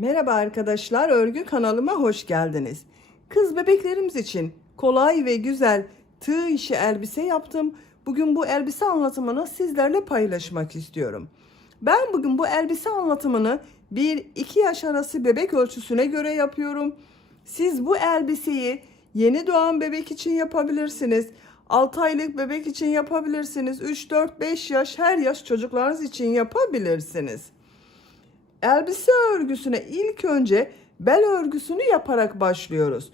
Merhaba arkadaşlar, örgü kanalıma hoş geldiniz. Kız bebeklerimiz için kolay ve güzel tığ işi elbise yaptım. Bugün bu elbise anlatımını sizlerle paylaşmak istiyorum. Ben bugün bu elbise anlatımını 1-2 yaş arası bebek ölçüsüne göre yapıyorum. Siz bu elbiseyi yeni doğan bebek için yapabilirsiniz. 6 aylık bebek için yapabilirsiniz. 3, 4, 5 yaş, her yaş çocuklarınız için yapabilirsiniz. Elbise örgüsüne ilk önce bel örgüsünü yaparak başlıyoruz.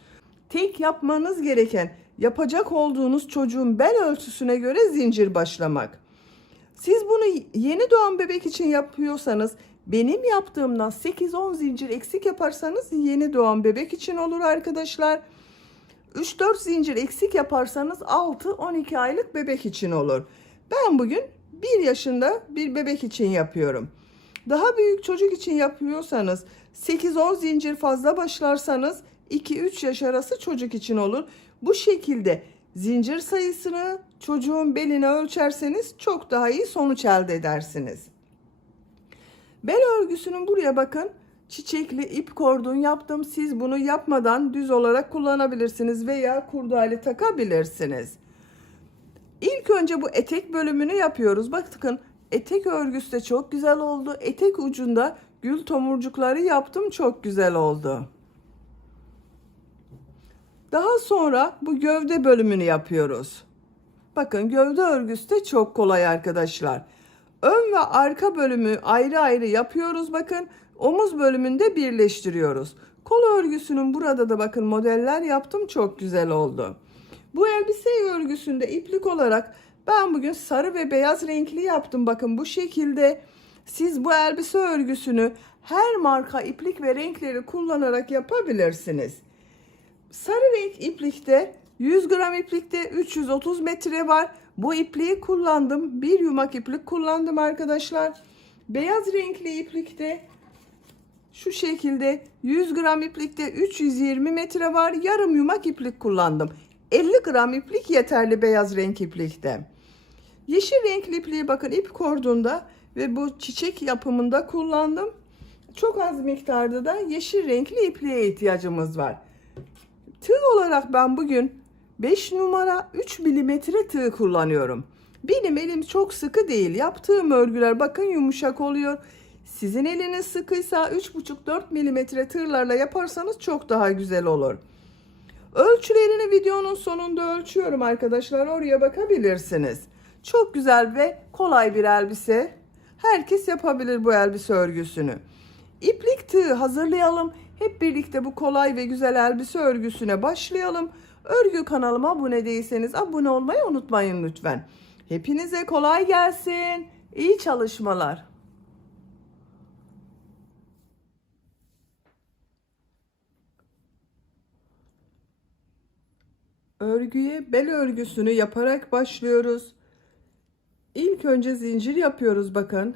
Tek yapmanız gereken yapacak olduğunuz çocuğun bel ölçüsüne göre zincir başlamak. Siz bunu yeni doğan bebek için yapıyorsanız benim yaptığımdan 8-10 zincir eksik yaparsanız yeni doğan bebek için olur arkadaşlar. 3-4 zincir eksik yaparsanız 6-12 aylık bebek için olur. Ben bugün 1 yaşında bir bebek için yapıyorum. Daha büyük çocuk için yapıyorsanız 8-10 zincir fazla başlarsanız 2-3 yaş arası çocuk için olur. Bu şekilde zincir sayısını çocuğun beline ölçerseniz çok daha iyi sonuç elde edersiniz. Bel örgüsünün buraya bakın çiçekli ip kordon yaptım. Siz bunu yapmadan düz olarak kullanabilirsiniz veya kurdale takabilirsiniz. İlk önce bu etek bölümünü yapıyoruz. Bakın etek örgüsü de çok güzel oldu. Etek ucunda gül tomurcukları yaptım. Çok güzel oldu. Daha sonra bu gövde bölümünü yapıyoruz. Bakın gövde örgüsü de çok kolay arkadaşlar. Ön ve arka bölümü ayrı ayrı yapıyoruz. Bakın omuz bölümünde birleştiriyoruz. Kol örgüsünün burada da bakın modeller yaptım. Çok güzel oldu. Bu elbise örgüsünde iplik olarak ben bugün sarı ve beyaz renkli yaptım. Bakın bu şekilde siz bu elbise örgüsünü her marka iplik ve renkleri kullanarak yapabilirsiniz. Sarı renk iplikte 100 gram iplikte 330 metre var. Bu ipliği kullandım. Bir yumak iplik kullandım arkadaşlar. Beyaz renkli iplikte şu şekilde 100 gram iplikte 320 metre var. Yarım yumak iplik kullandım. 50 gram iplik yeterli beyaz renk iplikte. Yeşil renkli ipliği bakın ip kordonda ve bu çiçek yapımında kullandım. Çok az miktarda da yeşil renkli ipliğe ihtiyacımız var. Tığ olarak ben bugün 5 numara 3 milimetre tığ kullanıyorum. Benim elim çok sıkı değil. Yaptığım örgüler bakın yumuşak oluyor. Sizin eliniz sıkıysa 3,5-4 milimetre tığlarla yaparsanız çok daha güzel olur. Ölçülerini videonun sonunda ölçüyorum arkadaşlar. Oraya bakabilirsiniz. Çok güzel ve kolay bir elbise. Herkes yapabilir bu elbise örgüsünü. İplik tığ hazırlayalım. Hep birlikte bu kolay ve güzel elbise örgüsüne başlayalım. Örgü kanalıma abone değilseniz abone olmayı unutmayın lütfen. Hepinize kolay gelsin. İyi çalışmalar. Örgüye bel örgüsünü yaparak başlıyoruz. İlk önce zincir yapıyoruz bakın.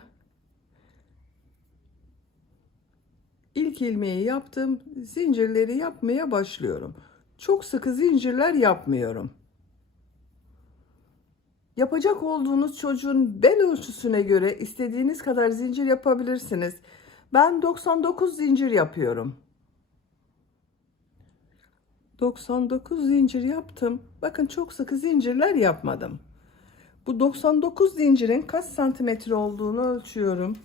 İlk ilmeği yaptım. Zincirleri yapmaya başlıyorum. Çok sıkı zincirler yapmıyorum. Yapacak olduğunuz çocuğun bel ölçüsüne göre istediğiniz kadar zincir yapabilirsiniz. Ben 99 zincir yapıyorum. 99 zincir yaptım. Bakın çok sıkı zincirler yapmadım. Bu 99 zincirin kaç santimetre olduğunu ölçüyorum.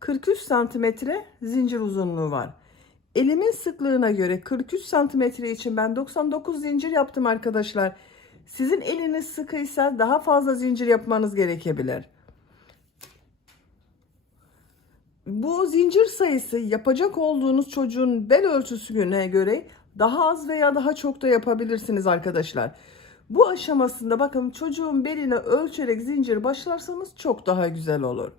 ...43 santimetre zincir uzunluğu var. Elimin sıklığına göre 43 santimetre için ben 99 zincir yaptım arkadaşlar. Sizin eliniz sıkıysa daha fazla zincir yapmanız gerekebilir. Bu zincir sayısı yapacak olduğunuz çocuğun bel ölçüsüne göre daha az veya daha çok da yapabilirsiniz arkadaşlar. Bu aşamasında bakın çocuğun beline ölçerek zincir başlarsanız çok daha güzel olur.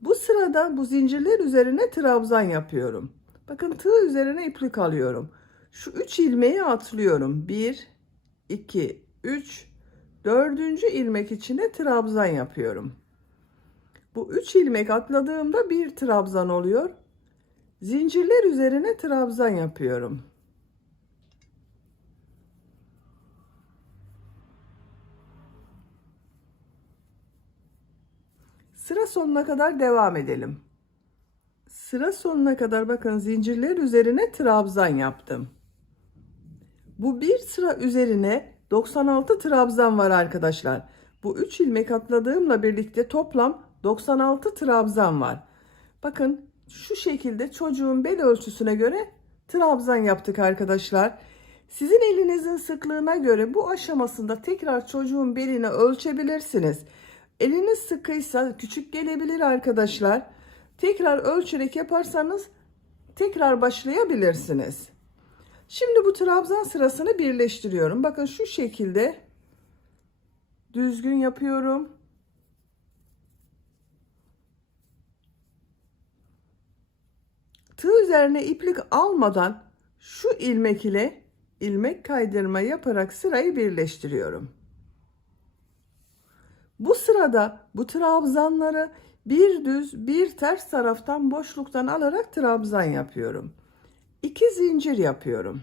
Bu sırada bu zincirler üzerine trabzan yapıyorum. Bakın tığ üzerine iplik alıyorum. Şu 3 ilmeği atlıyorum. 1, 2, 3, 4. ilmek içine trabzan yapıyorum. Bu 3 ilmek atladığımda bir trabzan oluyor. Zincirler üzerine trabzan yapıyorum. Sıra sonuna kadar devam edelim. Sıra sonuna kadar bakın zincirler üzerine trabzan yaptım. Bu bir sıra üzerine 96 trabzan var arkadaşlar. Bu 3 ilmek atladığımla birlikte toplam 96 trabzan var. Bakın şu şekilde çocuğun bel ölçüsüne göre trabzan yaptık arkadaşlar. Sizin elinizin sıklığına göre bu aşamasında tekrar çocuğun belini ölçebilirsiniz. Eliniz sıkıysa küçük gelebilir arkadaşlar. Tekrar ölçerek yaparsanız tekrar başlayabilirsiniz. Şimdi bu trabzan sırasını birleştiriyorum. Bakın şu şekilde düzgün yapıyorum. Tığ üzerine iplik almadan şu ilmek ile ilmek kaydırma yaparak sırayı birleştiriyorum. Bu sırada bu trabzanları bir düz bir ters taraftan boşluktan alarak trabzan yapıyorum. 2 zincir yapıyorum.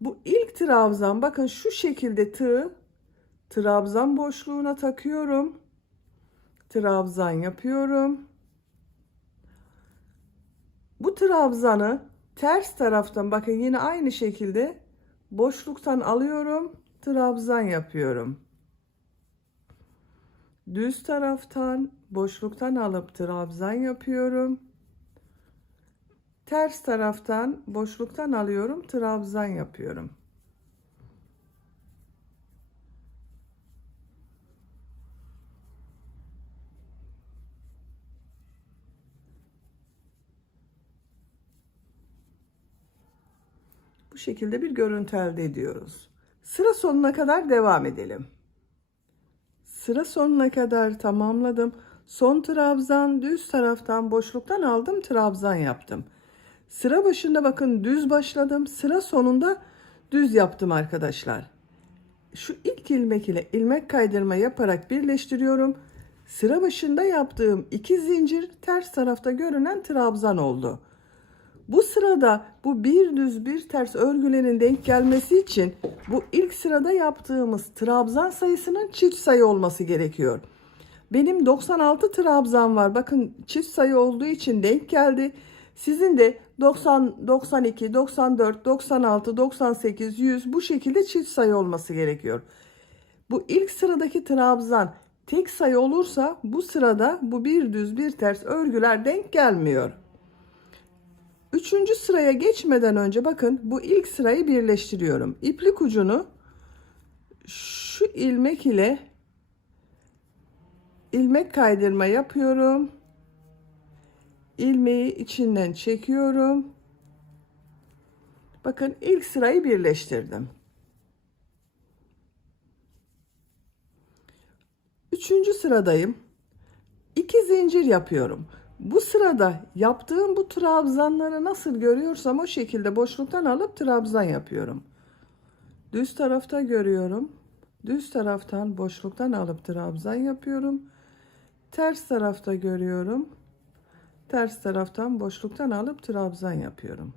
Bu ilk trabzan bakın şu şekilde tığı trabzan boşluğuna takıyorum. Trabzan yapıyorum. Bu trabzanı ters taraftan bakın yine aynı şekilde boşluktan alıyorum. Trabzan yapıyorum. Düz taraftan boşluktan alıp trabzan yapıyorum. Ters taraftan boşluktan alıyorum, trabzan yapıyorum. Bu şekilde bir görüntü elde ediyoruz. Sıra sonuna kadar devam edelim. Sıra sonuna kadar tamamladım. Son trabzan düz taraftan boşluktan aldım, trabzan yaptım. Sıra başında bakın düz başladım. Sıra sonunda düz yaptım arkadaşlar. Şu ilk ilmek ile ilmek kaydırma yaparak birleştiriyorum. Sıra başında yaptığım 2 zincir ters tarafta görünen trabzan oldu. Bu sırada bu bir düz bir ters örgülerin denk gelmesi için bu ilk sırada yaptığımız trabzan sayısının çift sayı olması gerekiyor. Benim 96 trabzan var. Bakın çift sayı olduğu için denk geldi. Sizin de 90, 92, 94, 96, 98, 100 bu şekilde çift sayı olması gerekiyor. Bu ilk sıradaki trabzan tek sayı olursa bu sırada bu bir düz bir ters örgüler denk gelmiyor. Üçüncü sıraya geçmeden önce bakın bu ilk sırayı birleştiriyorum. İplik ucunu şu ilmek ile ilmek kaydırma yapıyorum. İlmeği içinden çekiyorum. Bakın ilk sırayı birleştirdim. Üçüncü sıradayım. 2 zincir yapıyorum. Bu sırada yaptığım bu trabzanları nasıl görüyorsam o şekilde boşluktan alıp trabzan yapıyorum. Düz tarafta görüyorum. Düz taraftan boşluktan alıp trabzan yapıyorum. Ters tarafta görüyorum. Ters taraftan boşluktan alıp trabzan yapıyorum.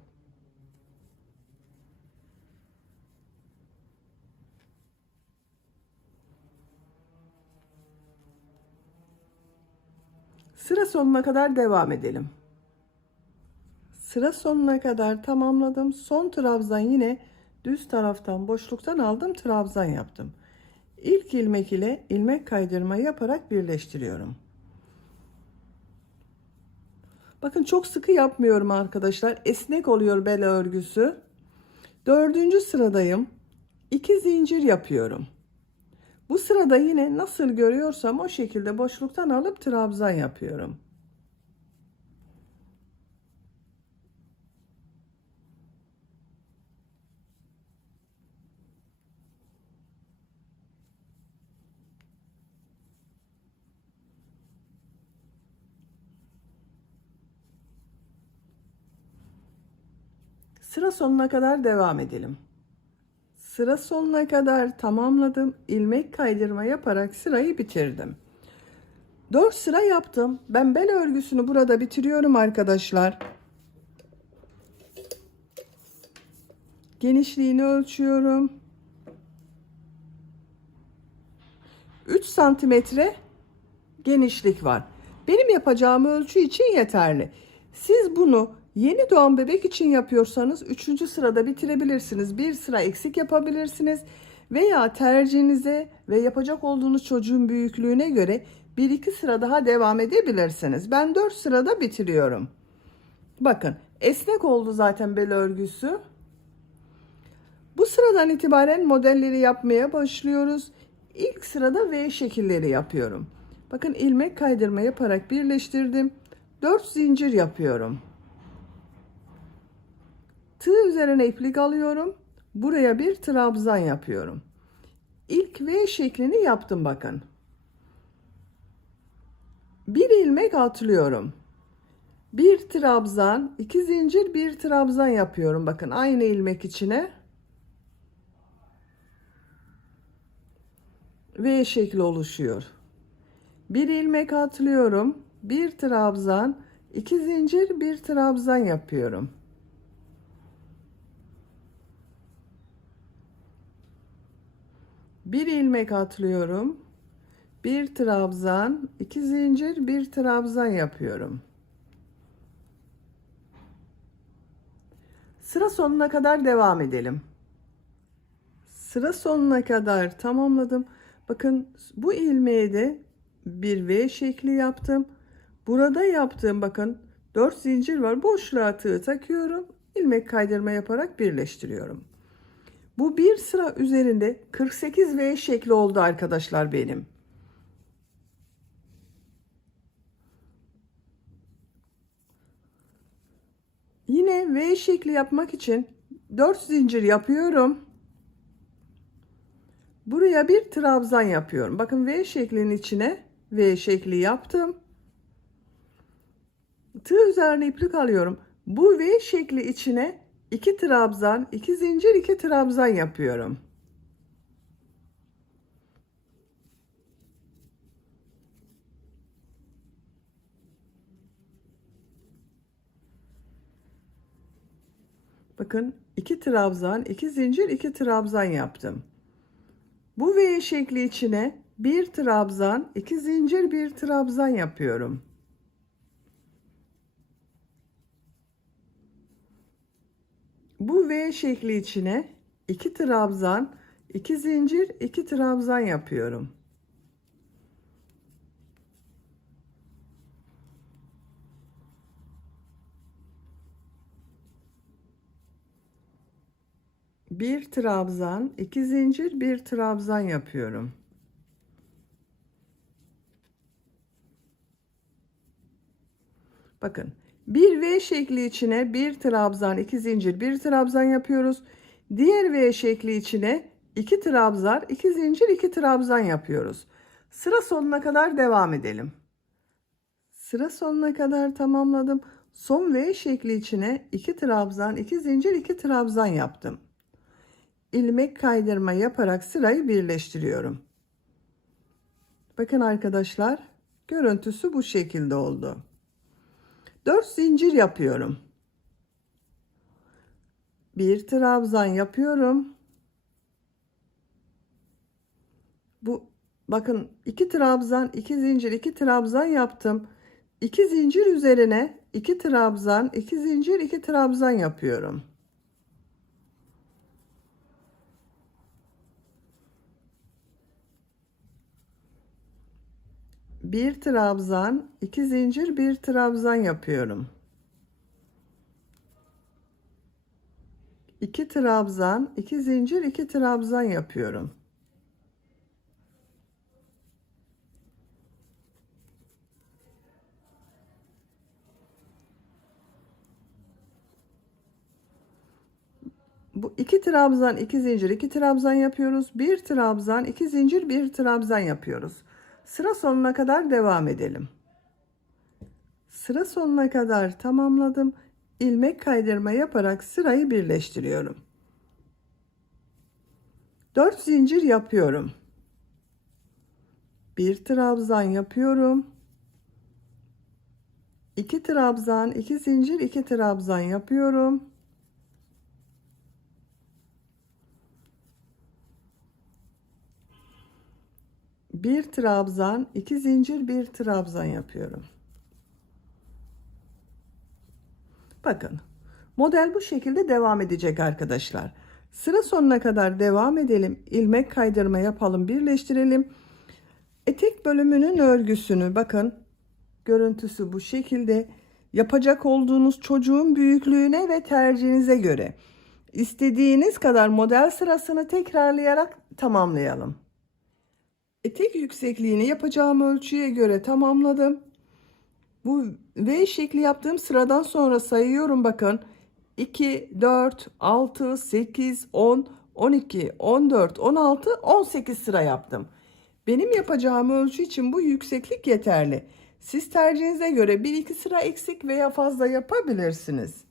Sıra sonuna kadar devam edelim. Sıra sonuna kadar tamamladım. Son trabzan yine düz taraftan boşluktan aldım, trabzan yaptım. İlk ilmek ile ilmek kaydırma yaparak birleştiriyorum. Bakın çok sıkı yapmıyorum arkadaşlar. Esnek oluyor bel örgüsü. Dördüncü sıradayım. 2 zincir yapıyorum. Bu sırada yine nasıl görüyorsam o şekilde boşluktan alıp trabzan yapıyorum. Sıra sonuna kadar devam edelim. Sıra sonuna kadar tamamladım. İlmek kaydırma yaparak sırayı bitirdim. 4 sıra yaptım. Ben bel örgüsünü burada bitiriyorum arkadaşlar. Genişliğini ölçüyorum. 3 santimetre genişlik var. Benim yapacağım ölçü için yeterli. Siz bunu yeni doğan bebek için yapıyorsanız 3. sırada bitirebilirsiniz. Bir sıra eksik yapabilirsiniz. Veya tercihinize ve yapacak olduğunuz çocuğun büyüklüğüne göre 1-2 sıra daha devam edebilirsiniz. Ben 4 sırada bitiriyorum. Bakın esnek oldu zaten bel örgüsü. Bu sıradan itibaren modelleri yapmaya başlıyoruz. İlk sırada V şekilleri yapıyorum. Bakın ilmek kaydırma yaparak birleştirdim. 4 zincir yapıyorum. Tığ üzerine iplik alıyorum. Buraya bir trabzan yapıyorum. İlk V şeklini yaptım bakın. Bir ilmek atlıyorum. Bir trabzan, 2 zincir, bir trabzan yapıyorum. Bakın aynı ilmek içine. V şekli oluşuyor. Bir ilmek atlıyorum. Bir trabzan, 2 zincir, bir trabzan yapıyorum. Bir ilmek atlıyorum. Bir trabzan, 2 zincir, bir trabzan yapıyorum. Sıra sonuna kadar devam edelim. Sıra sonuna kadar tamamladım. Bakın bu ilmeğe de bir V şekli yaptım. Burada yaptığım bakın 4 zincir var. Boşluğa tığ takıyorum. İlmek kaydırma yaparak birleştiriyorum. Bu bir sıra üzerinde 48 V şekli oldu arkadaşlar benim. Yine V şekli yapmak için 4 zincir yapıyorum. Buraya bir trabzan yapıyorum. Bakın V şeklinin içine V şekli yaptım. Tığ üzerine iplik alıyorum. Bu V şekli içine 2 trabzan, 2 zincir, 2 trabzan yapıyorum. Bakın 2 trabzan, 2 zincir, 2 trabzan yaptım. Bu V şekli içine bir trabzan, 2 zincir, bir trabzan yapıyorum. Bu V şekli içine 2 trabzan, 2 zincir, 2 trabzan yapıyorum. Bir trabzan, 2 zincir, bir trabzan yapıyorum. Bakın bir V şekli içine bir trabzan, 2 zincir, bir trabzan yapıyoruz. Diğer V şekli içine 2 trabzan, 2 zincir, 2 trabzan yapıyoruz. Sıra sonuna kadar devam edelim. Sıra sonuna kadar tamamladım. Son V şekli içine 2 trabzan, 2 zincir, 2 trabzan yaptım. İlmek kaydırma yaparak sırayı birleştiriyorum. Bakın arkadaşlar, görüntüsü bu şekilde oldu. 4 zincir yapıyorum. Bir trabzan yapıyorum. Bu bakın 2 trabzan, 2 zincir, 2 trabzan yaptım. 2 zincir üzerine 2 trabzan, 2 zincir, 2 trabzan yapıyorum. Bir trabzan, 2 zincir, bir trabzan yapıyorum. 2 trabzan, 2 zincir, 2 trabzan yapıyorum. Bu 2 trabzan, 2 zincir, 2 trabzan yapıyoruz. Bir trabzan, 2 zincir, bir trabzan yapıyoruz. Sıra sonuna kadar devam edelim. Sıra sonuna kadar tamamladım. İlmek kaydırma yaparak sırayı birleştiriyorum. 4 zincir yapıyorum. Bir trabzan yapıyorum. 2 trabzan, 2 zincir, 2 trabzan yapıyorum. Bir trabzan, 2 zincir, bir trabzan yapıyorum. Bakın, model bu şekilde devam edecek arkadaşlar. Sıra sonuna kadar devam edelim. İlmek kaydırma yapalım, birleştirelim. Etek bölümünün örgüsünü bakın, görüntüsü bu şekilde. Yapacak olduğunuz çocuğun büyüklüğüne ve tercihinize göre istediğiniz kadar model sırasını tekrarlayarak tamamlayalım. Etek yüksekliğini yapacağım ölçüye göre tamamladım. Bu V şekli yaptığım sıradan sonra sayıyorum bakın. 2, 4, 6, 8, 10, 12, 14, 16, 18 sıra yaptım. Benim yapacağım ölçü için bu yükseklik yeterli. Siz tercihinize göre 1-2 sıra eksik veya fazla yapabilirsiniz.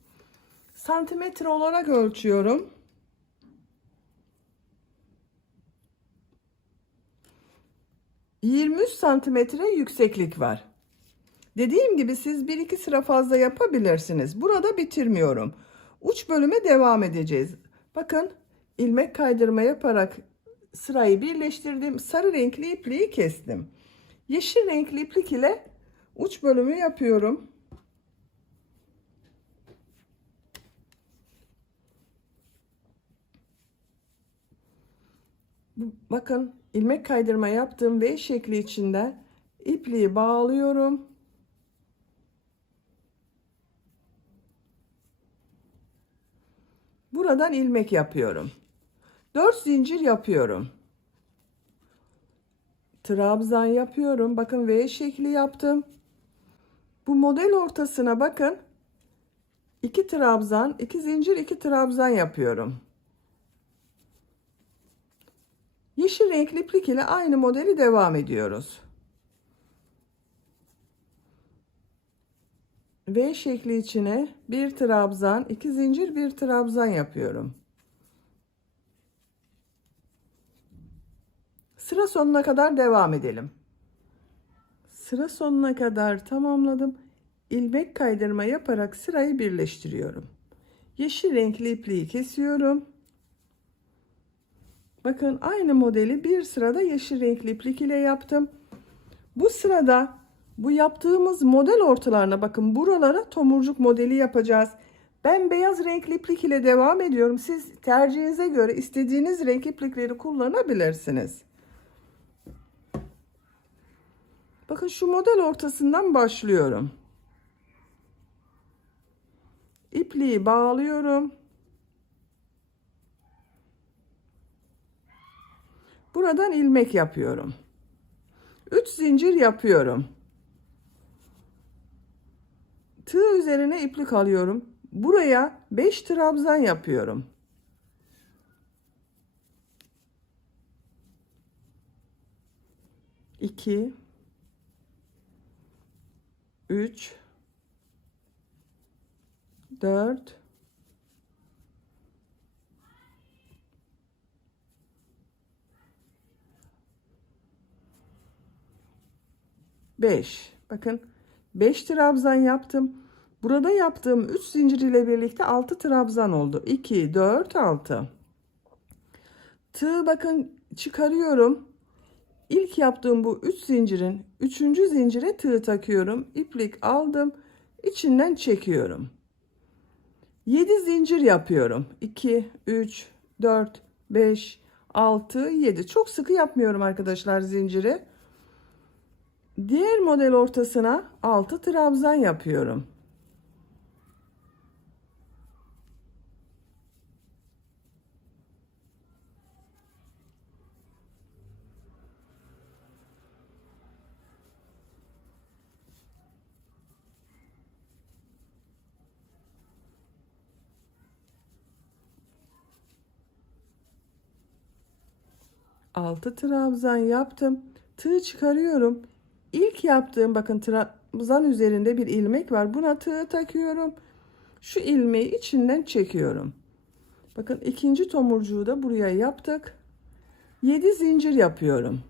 Santimetre olarak ölçüyorum. ...23 santimetre yükseklik var. Dediğim gibi siz 1-2 sıra fazla yapabilirsiniz. Burada bitirmiyorum. Uç bölüme devam edeceğiz. Bakın, ilmek kaydırma yaparak sırayı birleştirdim. Sarı renkli ipliği kestim. Yeşil renkli iplik ile uç bölümü yapıyorum. Bakın, ilmek kaydırma yaptığım V şekli içinden ipliği bağlıyorum. Buradan ilmek yapıyorum. 4 zincir yapıyorum. Trabzan yapıyorum. Bakın, V şekli yaptım. Bu model ortasına bakın. 2 trabzan, 2 zincir, 2 trabzan yapıyorum. Yeşil renkli iplik ile aynı modeli devam ediyoruz. V şekli içine bir trabzan, 2 zincir, bir trabzan yapıyorum. Sıra sonuna kadar devam edelim. Sıra sonuna kadar tamamladım. İlmek kaydırma yaparak sırayı birleştiriyorum. Yeşil renkli ipliği kesiyorum. Bakın, aynı modeli bir sırada yeşil renkli iplik ile yaptım. Bu sırada bu yaptığımız model ortalarına bakın, buralara tomurcuk modeli yapacağız. Ben beyaz renkli iplik ile devam ediyorum. Siz tercihinize göre istediğiniz renk iplikleri kullanabilirsiniz. Bakın, şu model ortasından başlıyorum. İpliği bağlıyorum. Buradan ilmek yapıyorum. 3 zincir yapıyorum. Tığ üzerine iplik alıyorum. Buraya 5 trabzan yapıyorum. İki, 3, 4, 5. Bakın, 5 trabzan yaptım. Burada yaptığım 3 zincir ile birlikte 6 trabzan oldu. 2, 4, 6. Tığ bakın çıkarıyorum. İlk yaptığım bu 3 zincirin 3. zincire tığ takıyorum. İplik aldım. İçinden çekiyorum. 7 zincir yapıyorum. 2, 3, 4, 5, 6, 7. Çok sıkı yapmıyorum arkadaşlar zinciri. Diğer model ortasına 6 trabzan yapıyorum. Altı trabzan yaptım. Tığ çıkarıyorum. İlk yaptığım bakın trabzan üzerinde bir ilmek var. Buna tığ takıyorum. Şu ilmeği içinden çekiyorum. Bakın, ikinci tomurcuğu da buraya yaptık. 7 zincir yapıyorum.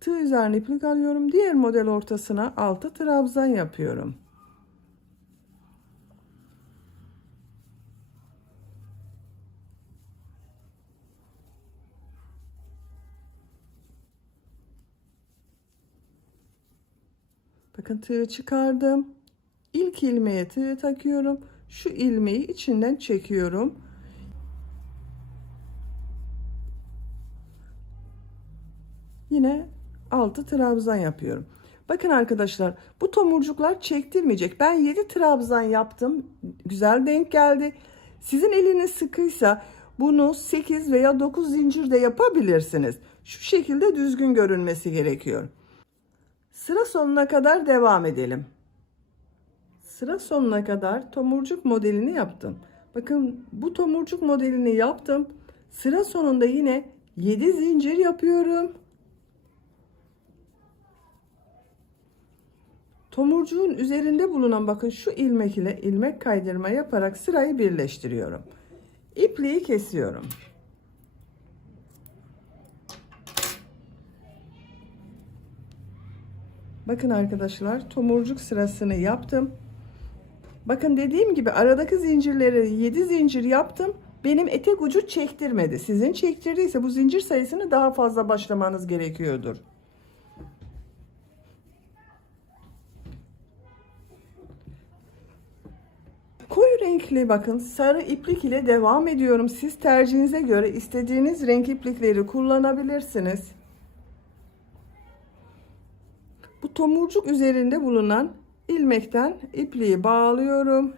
Tığ üzerine iplik alıyorum. Diğer model ortasına 6 trabzan yapıyorum. Bakın tığı çıkardım. İlk ilmeğe tığı takıyorum. Şu ilmeği içinden çekiyorum. Yine 6 trabzan yapıyorum. Bakın arkadaşlar, bu tomurcuklar çektirmeyecek. Ben 7 trabzan yaptım. Güzel denk geldi. Sizin eliniz sıkıysa bunu 8 veya 9 zincir de yapabilirsiniz. Şu şekilde düzgün görünmesi gerekiyor. Sıra sonuna kadar devam edelim. Sıra sonuna kadar tomurcuk modelini yaptım. Bakın bu tomurcuk modelini yaptım. Sıra sonunda yine 7 zincir yapıyorum. Tomurcuğun üzerinde bulunan bakın şu ilmek ile ilmek kaydırma yaparak sırayı birleştiriyorum. İpliği kesiyorum. Bakın arkadaşlar, tomurcuk sırasını yaptım. Bakın dediğim gibi aradaki zincirleri 7 zincir yaptım. Benim etek ucu çektirmedi. Sizin çektirdiyse bu zincir sayısını daha fazla başlamanız gerekiyordur. Koyu renkli bakın sarı iplik ile devam ediyorum. Siz tercihinize göre istediğiniz renk iplikleri kullanabilirsiniz. Bu tomurcuk üzerinde bulunan ilmekten ipliği bağlıyorum.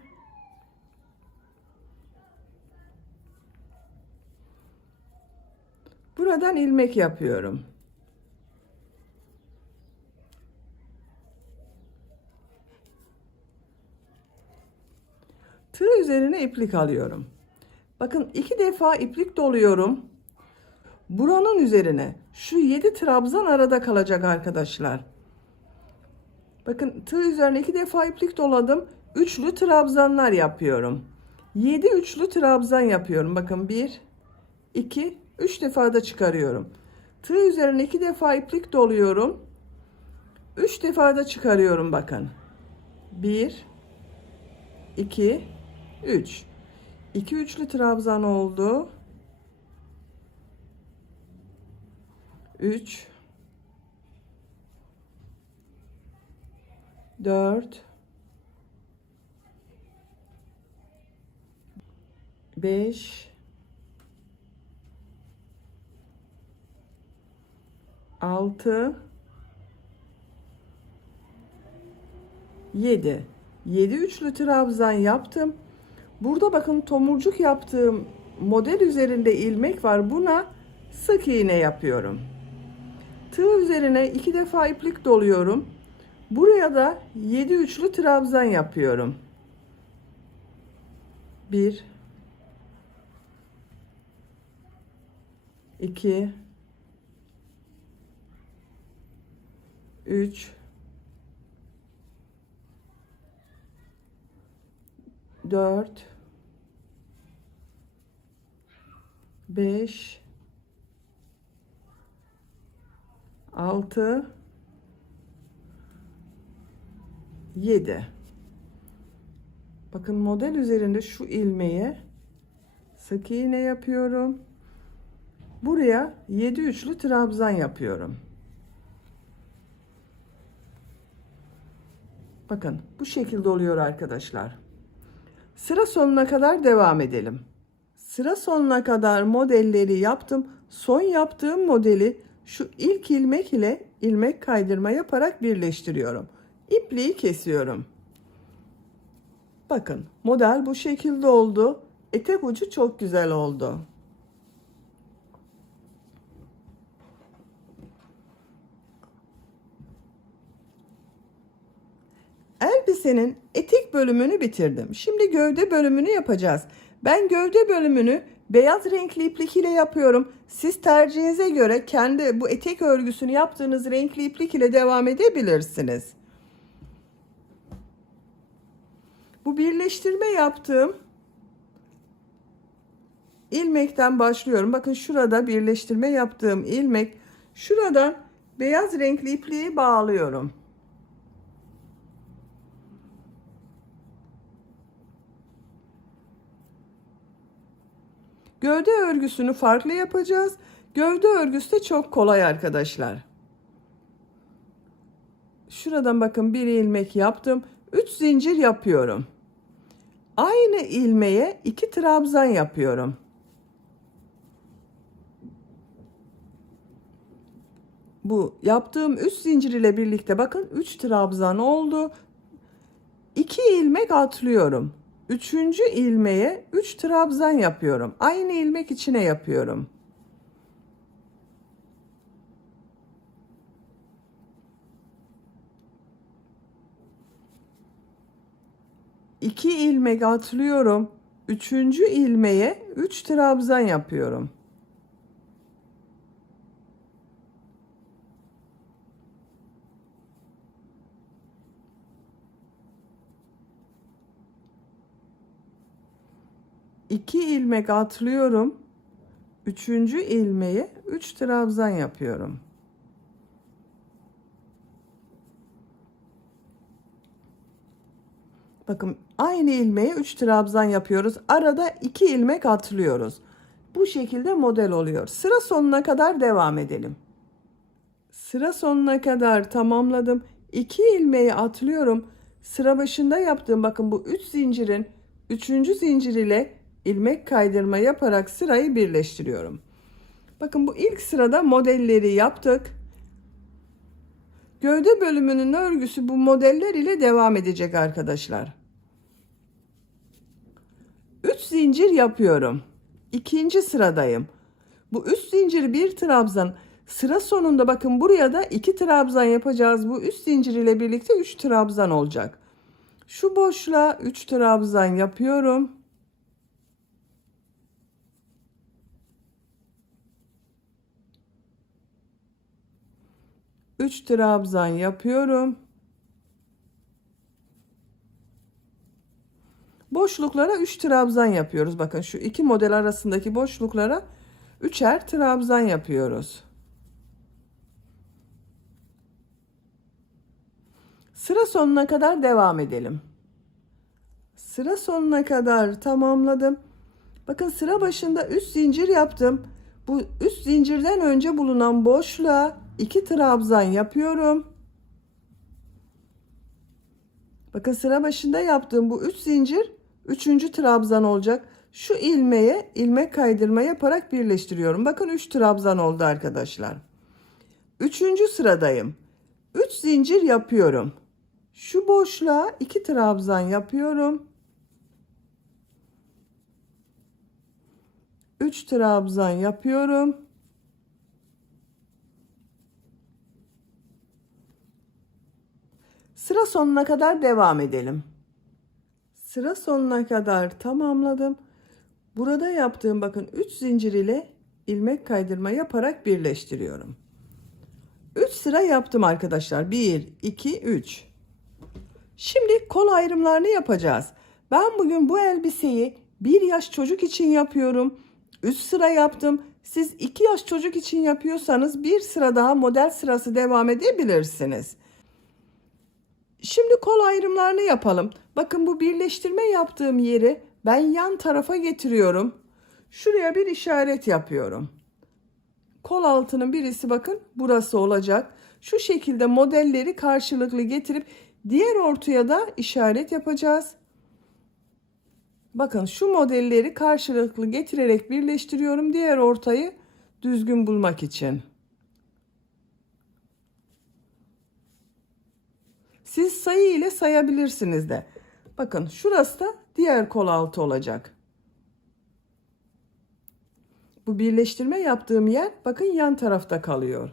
Buradan ilmek yapıyorum. Tığ üzerine iplik alıyorum. Bakın 2 defa iplik doluyorum. Buranın üzerine şu 7 trabzan arada kalacak arkadaşlar. Bakın tığ üzerine 2 defa iplik doladım. Üçlü trabzanlar yapıyorum. 7 üçlü trabzan yapıyorum. Bakın 1, 2, 3 defa da çıkarıyorum. Tığ üzerine 2 defa iplik doluyorum. 3 defa da çıkarıyorum bakın. 1, 2, 3. 2 üçlü trabzan oldu. 3, 4, 5, 6, 7. 7 üçlü trabzan yaptım. Burada bakın tomurcuk yaptığım model üzerinde ilmek var. Buna sık iğne yapıyorum. Tığ üzerine 2 defa iplik doluyorum. Buraya da 7 üçlü trabzan yapıyorum. 1, 2, 3, 4, 5, 6, 7. Bakın model üzerinde şu ilmeğe sık iğne yapıyorum. Buraya 7 üçlü trabzan yapıyorum. Bakın bu şekilde oluyor arkadaşlar. Sıra sonuna kadar devam edelim. Sıra sonuna kadar modelleri yaptım. Son yaptığım modeli şu ilk ilmek ile ilmek kaydırma yaparak birleştiriyorum. İpliği kesiyorum. Bakın model bu şekilde oldu. Etek ucu çok güzel oldu. Elbisenin etek bölümünü bitirdim. Şimdi gövde bölümünü yapacağız. Ben gövde bölümünü beyaz renkli iplik ile yapıyorum. Siz tercihinize göre kendi bu etek örgüsünü yaptığınız renkli iplik ile devam edebilirsiniz. Bu birleştirme yaptığım ilmekten başlıyorum. Bakın şurada birleştirme yaptığım ilmek. Şuradan beyaz renkli ipliği bağlıyorum. Gövde örgüsünü farklı yapacağız. Gövde örgüsü de çok kolay arkadaşlar. Şuradan bakın bir ilmek yaptım. 3 zincir yapıyorum. Aynı ilmeğe 2 trabzan yapıyorum. Bu yaptığım 3 zincir ile birlikte bakın 3 trabzan oldu. 2 ilmek atlıyorum. 3. ilmeğe 3 trabzan yapıyorum. Aynı ilmek içine yapıyorum. 2 ilmek atlıyorum. 3. ilmeğe 3 trabzan yapıyorum. İki ilmek atlıyorum. 3. ilmeğe 3 trabzan yapıyorum. Bakın aynı ilmeğe 3 trabzan yapıyoruz. Arada 2 ilmek atlıyoruz. Bu şekilde model oluyor. Sıra sonuna kadar devam edelim. Sıra sonuna kadar tamamladım. 2 ilmeği atlıyorum. Sıra başında yaptığım bakın bu 3 zincirin 3. zincir ile ilmek kaydırma yaparak sırayı birleştiriyorum. Bakın bu ilk sırada modelleri yaptık. Gövde bölümünün örgüsü bu modeller ile devam edecek arkadaşlar. 3 zincir yapıyorum. İkinci sıradayım. Bu 3 zincir bir trabzan. Sıra sonunda bakın buraya da 2 trabzan yapacağız. Bu 3 zincir ile birlikte 3 trabzan olacak. Şu boşluğa 3 trabzan yapıyorum. Üç trabzan yapıyorum. Boşluklara 3 trabzan yapıyoruz. Bakın şu iki model arasındaki boşluklara 3'er trabzan yapıyoruz. Sıra sonuna kadar devam edelim. Sıra sonuna kadar tamamladım. Bakın sıra başında 3 zincir yaptım. Bu 3 zincirden önce bulunan boşluğa 2 trabzan yapıyorum. Bakın sıra başında yaptığım bu 3 zincir 3. trabzan olacak. Şu ilmeğe ilmek kaydırma yaparak birleştiriyorum. Bakın 3 trabzan oldu arkadaşlar. 3. sıradayım. 3 zincir yapıyorum. Şu boşluğa 2 trabzan yapıyorum. 3 trabzan yapıyorum. Sıra sonuna kadar devam edelim. Sıra sonuna kadar tamamladım. Burada yaptığım bakın 3 zincir ile ilmek kaydırma yaparak birleştiriyorum. 3 sıra yaptım arkadaşlar. 1, 2, 3. Şimdi kol ayrımlarını yapacağız. Ben bugün bu elbiseyi 1 yaş çocuk için yapıyorum. 3 sıra yaptım. Siz 2 yaş çocuk için yapıyorsanız bir sıra daha model sırası devam edebilirsiniz. Şimdi kol ayrımlarını yapalım. Bakın bu birleştirme yaptığım yeri ben yan tarafa getiriyorum. Şuraya bir işaret yapıyorum. Kol altının birisi bakın burası olacak. Şu şekilde modelleri karşılıklı getirip diğer ortaya da işaret yapacağız. Bakın şu modelleri karşılıklı getirerek birleştiriyorum diğer ortayı düzgün bulmak için. Siz sayı ile sayabilirsiniz de. Bakın şurası da diğer kol altı olacak. Bu birleştirme yaptığım yer bakın yan tarafta kalıyor.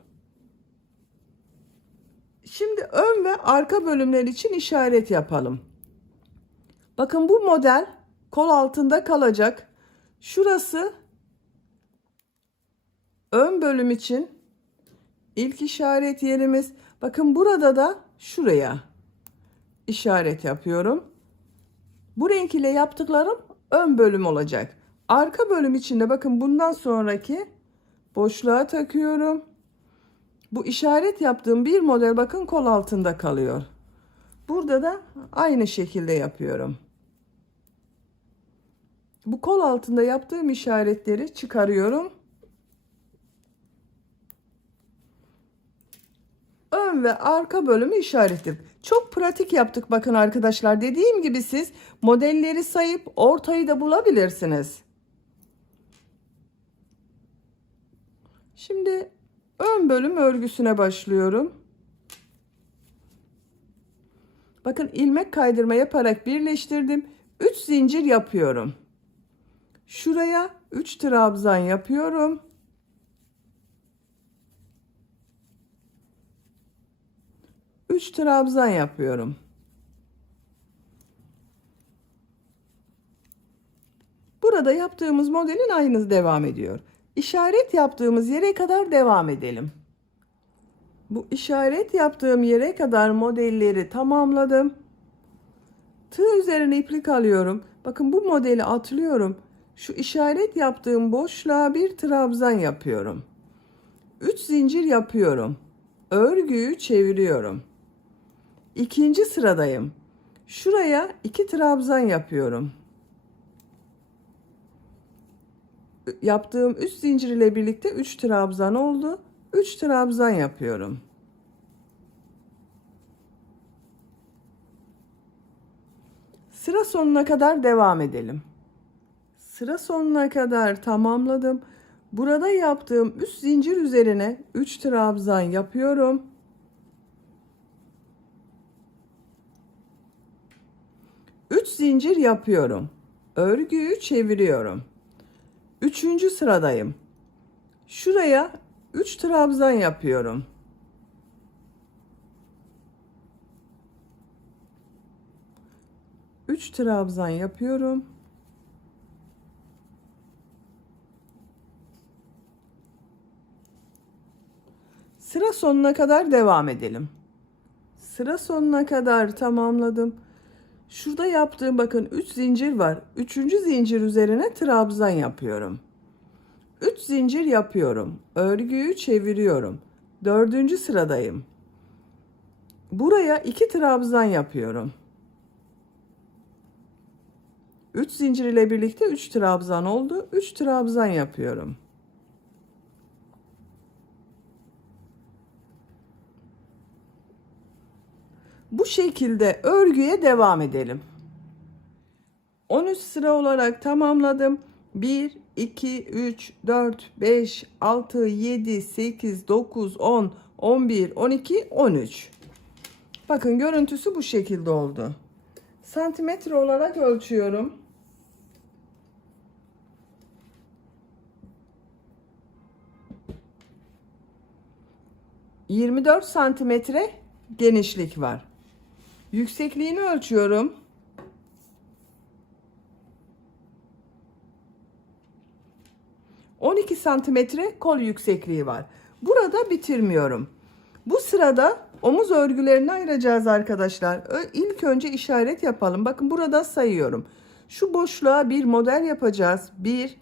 Şimdi ön ve arka bölümler için işaret yapalım. Bakın bu model kol altında kalacak. Şurası ön bölüm için ilk işaret yerimiz. Bakın burada da şuraya işaret yapıyorum. Bu renk ile yaptıklarım ön bölüm olacak. Arka bölüm içinde bakın bundan sonraki boşluğa takıyorum. Bu işaret yaptığım bir model bakın kol altında kalıyor. Burada da aynı şekilde yapıyorum. Bu kol altında yaptığım işaretleri çıkarıyorum. ön ve arka bölümü işaretledik. Çok pratik yaptık bakın arkadaşlar. Dediğim gibi siz modelleri sayıp ortayı da bulabilirsiniz. Şimdi ön bölüm örgüsüne başlıyorum. Bakın ilmek kaydırma yaparak birleştirdim. 3 zincir yapıyorum. Şuraya 3 trabzan yapıyorum. 3 trabzan yapıyorum. Burada yaptığımız modelin aynısı devam ediyor. İşaret yaptığımız yere kadar devam edelim. Bu işaret yaptığım yere kadar modelleri tamamladım. Tığ üzerine iplik alıyorum. Bakın bu modeli atlıyorum. Şu işaret yaptığım boşluğa bir trabzan yapıyorum. 3 zincir yapıyorum. Örgüyü çeviriyorum. İkinci sıradayım. Şuraya 2 trabzan yapıyorum. Yaptığım 3 zincir ile birlikte 3 trabzan oldu. 3 trabzan yapıyorum. Sıra sonuna kadar devam edelim. Sıra sonuna kadar tamamladım. Burada yaptığım 3 zincir üzerine 3 trabzan yapıyorum. 3 zincir yapıyorum. Örgüyü çeviriyorum. Üçüncü sıradayım. Şuraya 3 trabzan yapıyorum. Üç trabzan yapıyorum. Sıra sonuna kadar devam edelim. Sıra sonuna kadar tamamladım. Şurada yaptığım bakın 3 zincir var. Üçüncü zincir üzerine trabzan yapıyorum. 3 zincir yapıyorum. Örgüyü çeviriyorum. Dördüncü sıradayım. Buraya 2 trabzan yapıyorum. 3 zincir ile birlikte 3 trabzan oldu. 3 trabzan yapıyorum. Bu şekilde örgüye devam edelim. 13 sıra olarak tamamladım. 1, 2, 3, 4, 5, 6, 7, 8, 9, 10, 11, 12, 13. Bakın görüntüsü bu şekilde oldu. Santimetre olarak ölçüyorum. 24 santimetre genişlik var. Yüksekliğini ölçüyorum. 12 santimetre kol yüksekliği var. Burada bitirmiyorum. Bu sırada omuz örgülerini ayıracağız arkadaşlar. İlk önce işaret yapalım. Bakın burada sayıyorum. Şu boşluğa bir model yapacağız. 1,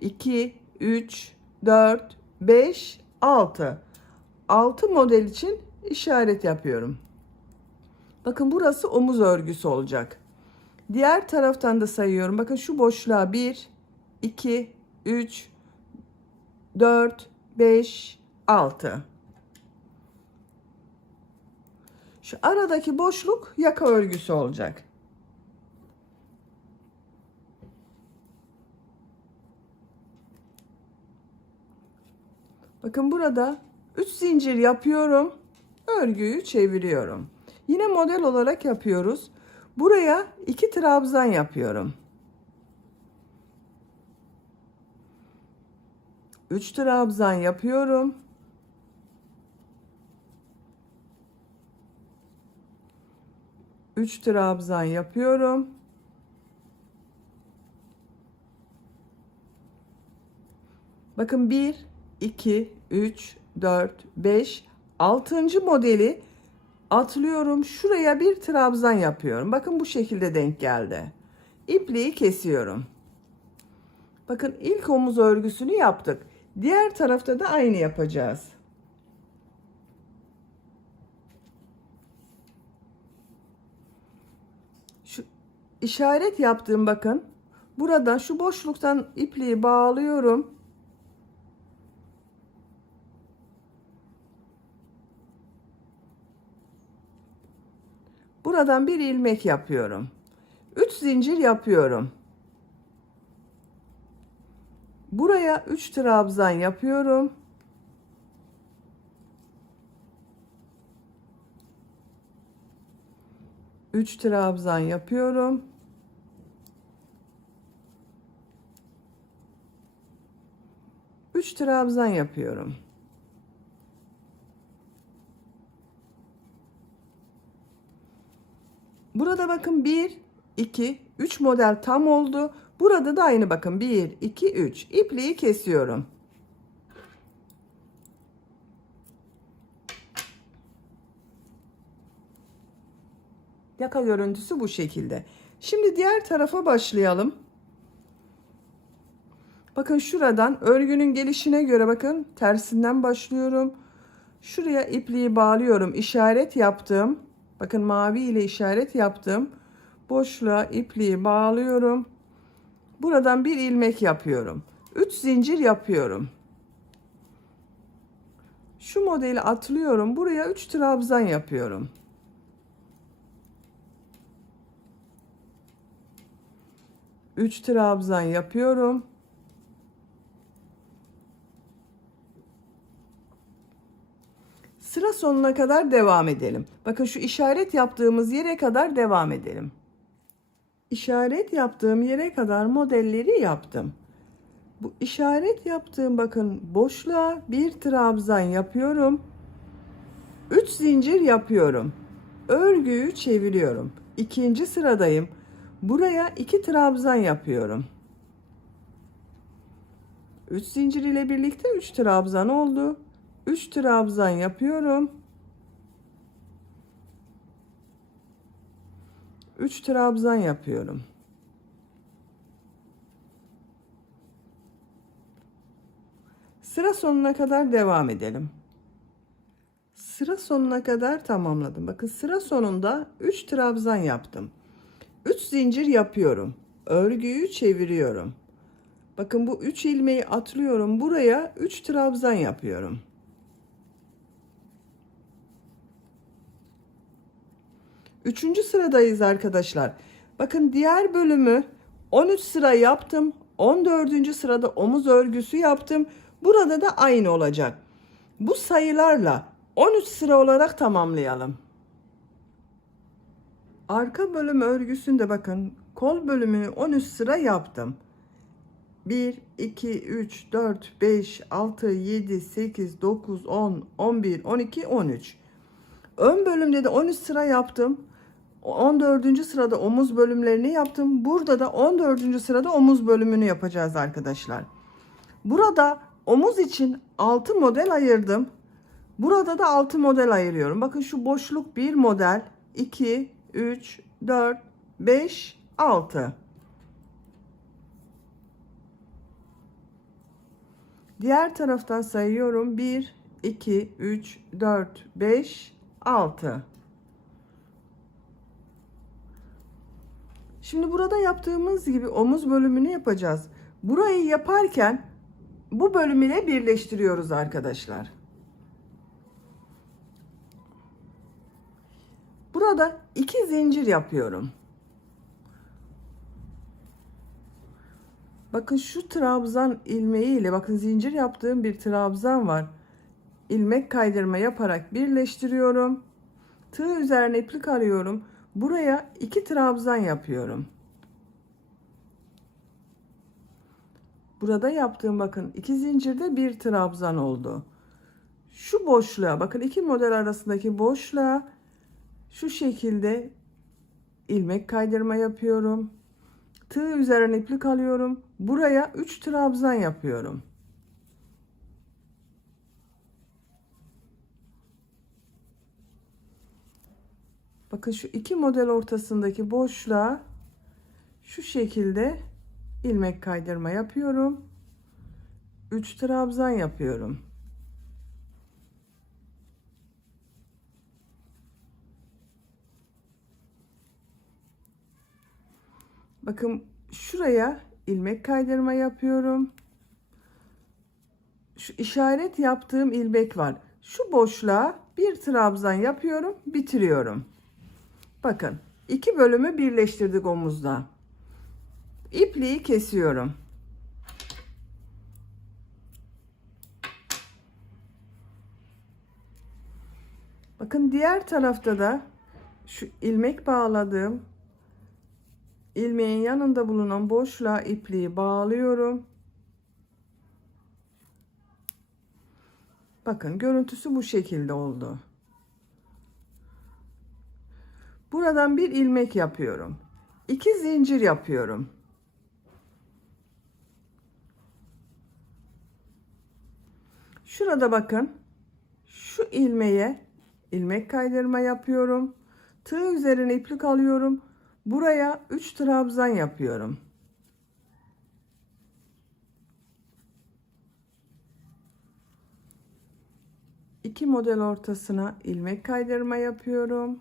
2, 3, 4, 5, 6. 6 model için işaret yapıyorum. Bakın burası omuz örgüsü olacak. Diğer taraftan da sayıyorum. Bakın şu boşluğa 1, 2, 3, 4, 5, 6. Şu aradaki boşluk yaka örgüsü olacak. Bakın burada 3 zincir yapıyorum. Örgüyü çeviriyorum. Yine model olarak yapıyoruz. Buraya 2 trabzan yapıyorum. 3 trabzan yapıyorum. Üç trabzan yapıyorum. Bakın 1, 2, 3, 4, 5, 6. modeli atlıyorum. Şuraya bir trabzan yapıyorum. Bakın bu şekilde denk geldi. İpliği kesiyorum. Bakın ilk omuz örgüsünü yaptık. Diğer tarafta da aynı yapacağız. Şu işaret yaptığım bakın. Buradan şu boşluktan ipliği bağlıyorum. Buradan bir ilmek yapıyorum. 3 zincir yapıyorum. Buraya 3 trabzan yapıyorum. Üç trabzan yapıyorum. Üç trabzan yapıyorum. Burada bakın 1, 2, 3 model tam oldu. Burada da aynı bakın 1, 2, 3. İpliği kesiyorum. Yaka görüntüsü bu şekilde. Şimdi diğer tarafa başlayalım. Bakın şuradan örgünün gelişine göre bakın tersinden başlıyorum. Şuraya ipliği bağlıyorum. İşaret yaptım. Bakın mavi ile işaret yaptım. Boşluğa ipliği bağlıyorum. Buradan bir ilmek yapıyorum. 3 zincir yapıyorum. Şu modeli atlıyorum. Buraya 3 trabzan yapıyorum. 3 trabzan yapıyorum. Sıra sonuna kadar devam edelim. Bakın şu işaret yaptığımız yere kadar devam edelim. İşaret yaptığım yere kadar modelleri yaptım. Bu işaret yaptığım bakın boşluğa bir trabzan yapıyorum. 3 zincir yapıyorum. Örgüyü çeviriyorum. İkinci sıradayım. Buraya 2 trabzan yapıyorum. 3 zincir ile birlikte 3 trabzan oldu. 3 trabzan yapıyorum. 3 trabzan yapıyorum. Sıra sonuna kadar devam edelim. Sıra sonuna kadar tamamladım. Bakın sıra sonunda 3 trabzan yaptım. 3 zincir yapıyorum. Örgüyü çeviriyorum. Bakın bu 3 ilmeği atlıyorum. Buraya 3 trabzan yapıyorum. Üçüncü sıradayız arkadaşlar. Bakın diğer bölümü 13 sıra yaptım. 14. sırada omuz örgüsü yaptım. Burada da aynı olacak. Bu sayılarla 13 sıra olarak tamamlayalım. Arka bölüm örgüsünde bakın kol bölümünü 13 sıra yaptım. 1, 2, 3, 4, 5, 6, 7, 8, 9, 10, 11, 12, 13. Ön bölümde de 13 sıra yaptım. 14. sırada omuz bölümlerini yaptım. Burada da 14. sırada omuz bölümünü yapacağız arkadaşlar. Burada omuz için 6 model ayırdım. Burada da 6 model ayırıyorum. Bakın şu boşluk 1 model, 2, 3, 4, 5, 6. Diğer taraftan sayıyorum. 1, 2, 3, 4, 5, 6. Şimdi burada yaptığımız gibi omuz bölümünü yapacağız. Burayı yaparken bu bölüm ile birleştiriyoruz arkadaşlar. Burada 2 zincir yapıyorum. Bakın şu trabzan ilmeği ile bakın zincir yaptığım bir trabzan var. İlmek kaydırma yaparak birleştiriyorum. Tığ üzerine iplik arıyorum. Buraya 2 trabzan yapıyorum. Burada yaptığım bakın 2 zincirde bir trabzan oldu. Şu boşluğa bakın 2 model arasındaki boşluğa şu şekilde ilmek kaydırma yapıyorum. Tığ üzerine iplik alıyorum. Buraya 3 trabzan yapıyorum. Bakın şu 2 model ortasındaki boşluğa şu şekilde ilmek kaydırma yapıyorum. 3 trabzan yapıyorum. Bakın şuraya ilmek kaydırma yapıyorum. Şu işaret yaptığım ilmek var. Şu boşluğa bir trabzan yapıyorum, bitiriyorum. Bakın 2 bölümü birleştirdik omuzda. İpliği kesiyorum. Bakın diğer tarafta da şu ilmek bağladığım ilmeğin yanında bulunan boşluğa ipliği bağlıyorum. Bakın görüntüsü bu şekilde oldu. Buradan bir ilmek yapıyorum. 2 zincir yapıyorum. Şurada bakın. Şu ilmeğe ilmek kaydırma yapıyorum. Tığ üzerine iplik alıyorum. Buraya 3 trabzan yapıyorum. İki model ortasına ilmek kaydırma yapıyorum.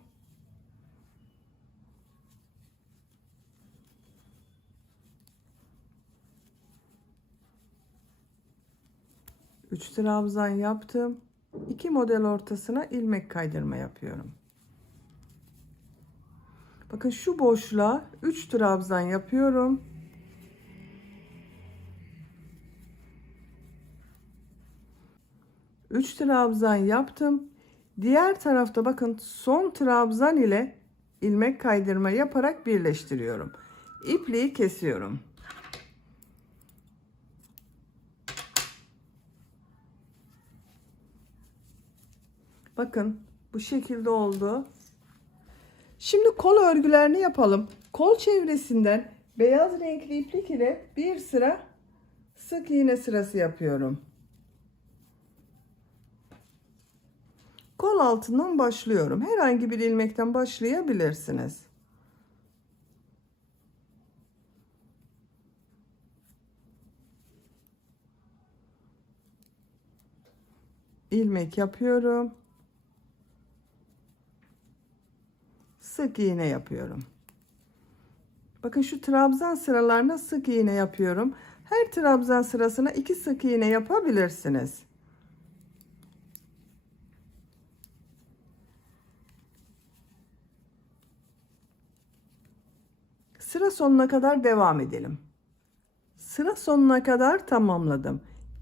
Üç trabzan yaptım. 2 model ortasına ilmek kaydırma yapıyorum. Bakın şu boşluğa 3 trabzan yapıyorum. Üç trabzan yaptım. Diğer tarafta bakın son trabzan ile ilmek kaydırma yaparak birleştiriyorum. İpliği kesiyorum. Bakın bu şekilde oldu. Şimdi kol örgülerini yapalım. Kol çevresinden beyaz renkli iplik ile bir sıra sık iğne sırası yapıyorum. Kol altından başlıyorum. Herhangi bir ilmekten başlayabilirsiniz. İlmek yapıyorum. Sık iğne yapıyorum. Bakın şu trabzan sıralarına sık iğne yapıyorum. Her trabzan sırasına 2 sık iğne yapabilirsiniz. Sıra sonuna kadar devam edelim. Sıra sonuna kadar tamamladım.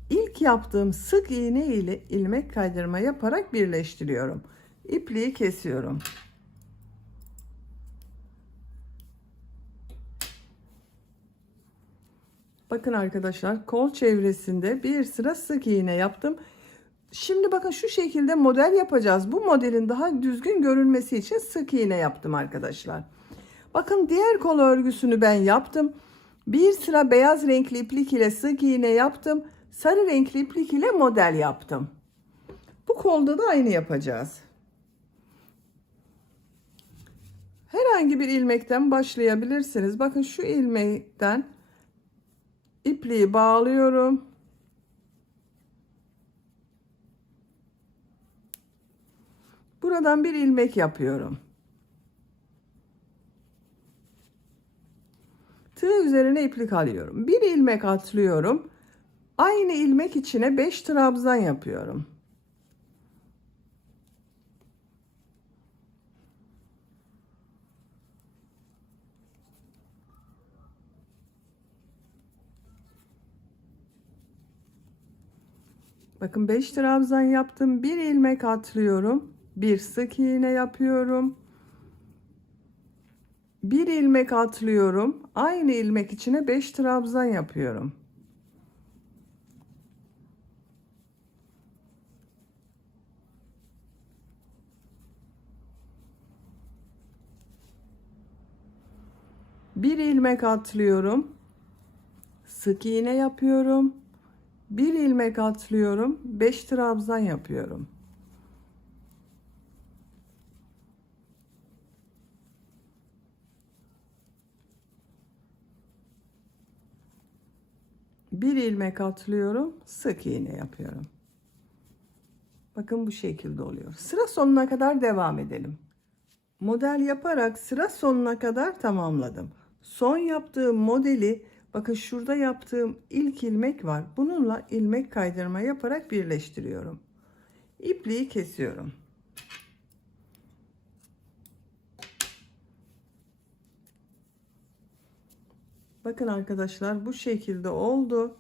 İlk yaptığım sık iğne ile ilmek kaydırma yaparak birleştiriyorum. İpliği kesiyorum. Bakın arkadaşlar kol çevresinde bir sıra sık iğne yaptım. Şimdi bakın şu şekilde model yapacağız. Bu modelin daha düzgün görünmesi için sık iğne yaptım arkadaşlar. Bakın diğer kol örgüsünü ben yaptım. Bir sıra beyaz renkli iplik ile sık iğne yaptım. Sarı renkli iplik ile model yaptım. Bu kolda da aynı yapacağız. Herhangi bir ilmekten başlayabilirsiniz. Bakın şu ilmekten ipliği bağlıyorum. Buradan bir ilmek yapıyorum. Tığ üzerine iplik alıyorum. Bir ilmek atlıyorum. Aynı ilmek içine 5 trabzan yapıyorum. Bakın 5 trabzan yaptım. Bir ilmek atlıyorum. Bir sık iğne yapıyorum. Bir ilmek atlıyorum. Aynı ilmek içine 5 trabzan yapıyorum. Bir ilmek atlıyorum. Sık iğne yapıyorum. Bir ilmek atlıyorum. 5 trabzan yapıyorum. Bir ilmek atlıyorum. Sık iğne yapıyorum. Bakın bu şekilde oluyor. Sıra sonuna kadar devam edelim. Model yaparak sıra sonuna kadar tamamladım. Son yaptığım modeli bakın şurada yaptığım ilk ilmek var. Bununla ilmek kaydırma yaparak birleştiriyorum. İpliği kesiyorum. Bakın arkadaşlar, bu şekilde oldu.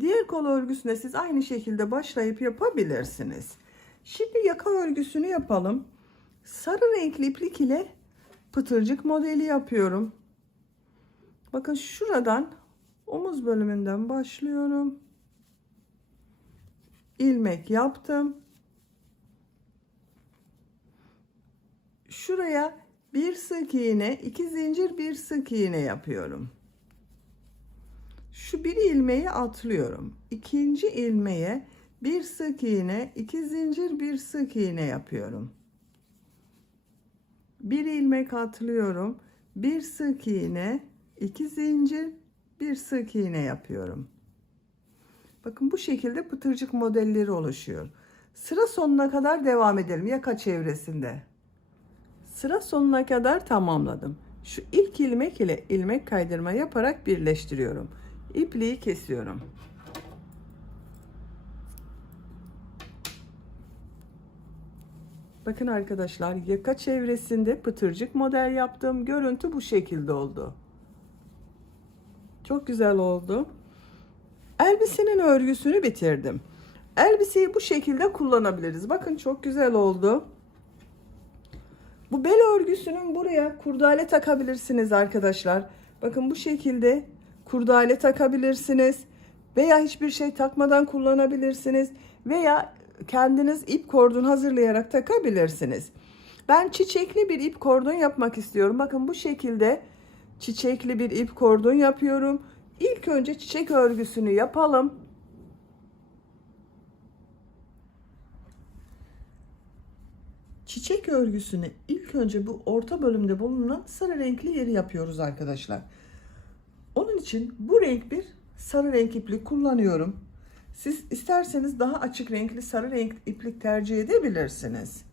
Diğer kol örgüsüne siz aynı şekilde başlayıp yapabilirsiniz. Şimdi yaka örgüsünü yapalım. Sarı renkli iplik ile pıtırcık modeli yapıyorum. Bakın şuradan omuz bölümünden başlıyorum. İlmek yaptım. Şuraya bir sık iğne, 2 zincir, bir sık iğne yapıyorum. Şu bir ilmeği atlıyorum. İkinci ilmeğe bir sık iğne, 2 zincir, bir sık iğne yapıyorum. Bir ilmek atlıyorum. Bir sık iğne, 2 zincir, bir sık iğne yapıyorum. Bakın bu şekilde pıtırcık modelleri oluşuyor. Sıra sonuna kadar devam edelim yaka çevresinde. Sıra sonuna kadar tamamladım. Şu ilk ilmek ile ilmek kaydırma yaparak birleştiriyorum. İpliği kesiyorum. Bakın arkadaşlar, yaka çevresinde pıtırcık model yaptım. Görüntü bu şekilde oldu. Çok güzel oldu. Elbisenin örgüsünü bitirdim. Elbiseyi bu şekilde kullanabiliriz. Bakın çok güzel oldu. Bu bel örgüsünün buraya kurdale takabilirsiniz arkadaşlar. Bakın bu şekilde kurdale takabilirsiniz. Veya hiçbir şey takmadan kullanabilirsiniz. Veya kendiniz ip kordon hazırlayarak takabilirsiniz. Ben çiçekli bir ip kordon yapmak istiyorum. Bakın bu şekilde çiçekli bir ip kordon yapıyorum. İlk önce çiçek örgüsünü yapalım. Çiçek örgüsünü ilk önce bu orta bölümde bulunan sarı renkli yeri yapıyoruz arkadaşlar. Onun için bu renk bir sarı renk iplik kullanıyorum. Siz isterseniz daha açık renkli sarı renk iplik tercih edebilirsiniz.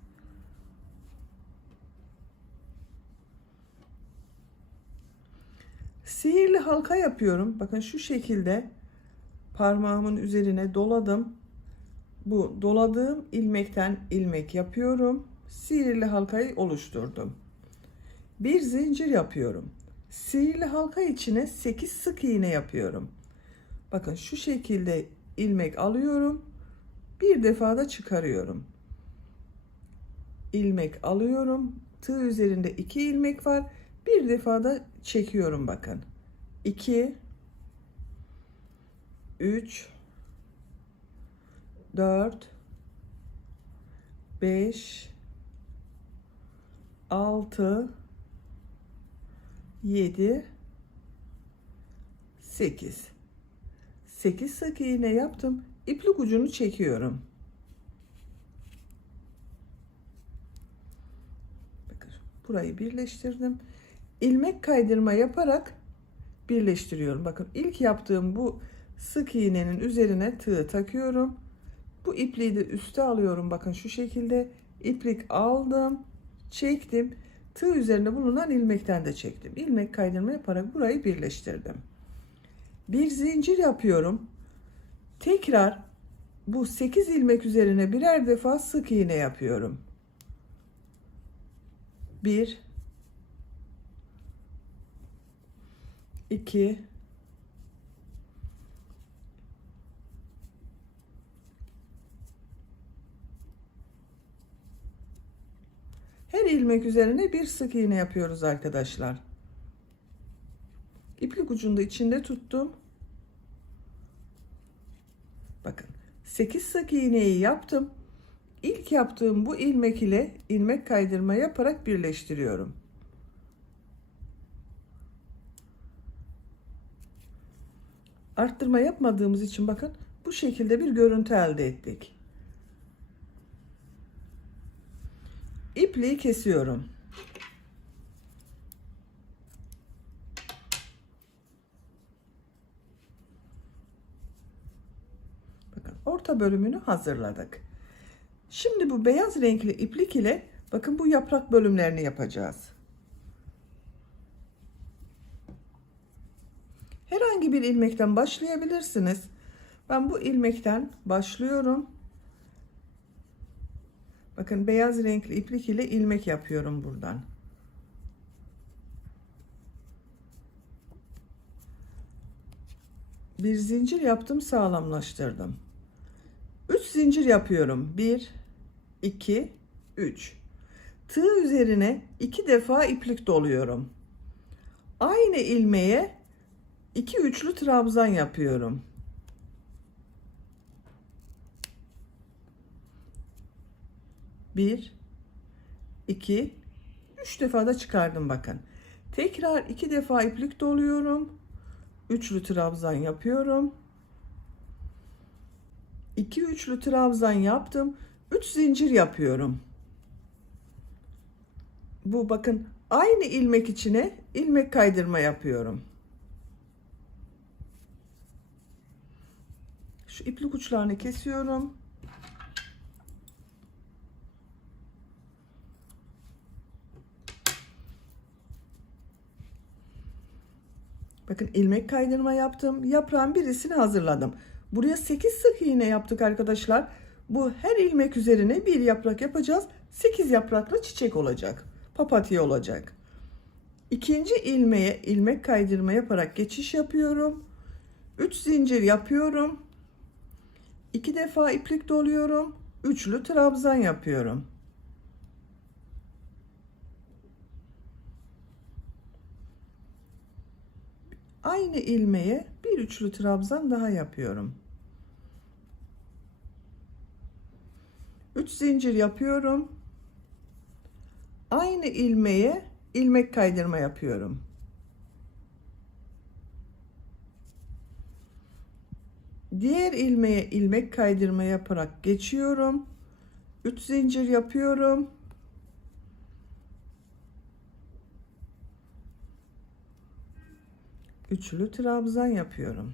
Sihirli halka yapıyorum. Bakın şu şekilde parmağımın üzerine doladım. Bu doladığım ilmekten ilmek yapıyorum. Sihirli halkayı oluşturdum. Bir zincir yapıyorum. Sihirli halka içine 8 sık iğne yapıyorum. Bakın şu şekilde ilmek alıyorum. Bir defa da çıkarıyorum. İlmek alıyorum. Tığ üzerinde 2 ilmek var. Bir defa da çekiyorum bakın. 2 3 4 5 6 7 8 sık iğne yaptım. İplik ucunu çekiyorum. Bakın burayı birleştirdim. İlmek kaydırma yaparak birleştiriyorum. Bakın ilk yaptığım bu sık iğnenin üzerine tığ takıyorum. Bu ipliği de üste alıyorum. Bakın şu şekilde iplik aldım, çektim. Tığ üzerinde bulunan ilmekten de çektim. İlmek kaydırma yaparak burayı birleştirdim. Bir zincir yapıyorum. Tekrar bu 8 ilmek üzerine birer defa sık iğne yapıyorum. 1 2 Her ilmek üzerine bir sık iğne yapıyoruz arkadaşlar. İplik ucunu da içinde tuttum. Bakın 8 sık iğneyi yaptım. İlk yaptığım bu ilmek ile ilmek kaydırma yaparak birleştiriyorum. Arttırma yapmadığımız için bakın bu şekilde bir görüntü elde ettik. İpliği kesiyorum. Bakın orta bölümünü hazırladık. Şimdi bu beyaz renkli iplik ile bakın bu yaprak bölümlerini yapacağız. Herhangi bir ilmekten başlayabilirsiniz. Ben bu ilmekten başlıyorum. Bakın beyaz renkli iplik ile ilmek yapıyorum buradan. Bir zincir yaptım, sağlamlaştırdım. 3 zincir yapıyorum. 1, 2, 3. Tığ üzerine 2 defa iplik doluyorum. Aynı ilmeğe 2 üçlü trabzan yapıyorum. 1, 2, 3 defa da çıkardım bakın. Tekrar 2 defa iplik doluyorum. Üçlü trabzan yapıyorum. 2 üçlü trabzan yaptım. 3 zincir yapıyorum. Bu bakın aynı ilmek içine ilmek kaydırma yapıyorum. Şu iplik uçlarını kesiyorum. Bakın ilmek kaydırma yaptım. Yaprağın birisini hazırladım. Buraya 8 sık iğne yaptık arkadaşlar. Bu her ilmek üzerine bir yaprak yapacağız. 8 yapraklı çiçek olacak. Papatya olacak. İkinci ilmeğe ilmek kaydırma yaparak geçiş yapıyorum. 3 zincir yapıyorum. 2 defa iplik doluyorum. Üçlü trabzan yapıyorum. Aynı ilmeğe bir üçlü trabzan daha yapıyorum. 3 zincir yapıyorum. Aynı ilmeğe ilmek kaydırma yapıyorum. Diğer ilmeğe ilmek kaydırma yaparak geçiyorum. 3 zincir yapıyorum. Üçlü trabzan yapıyorum.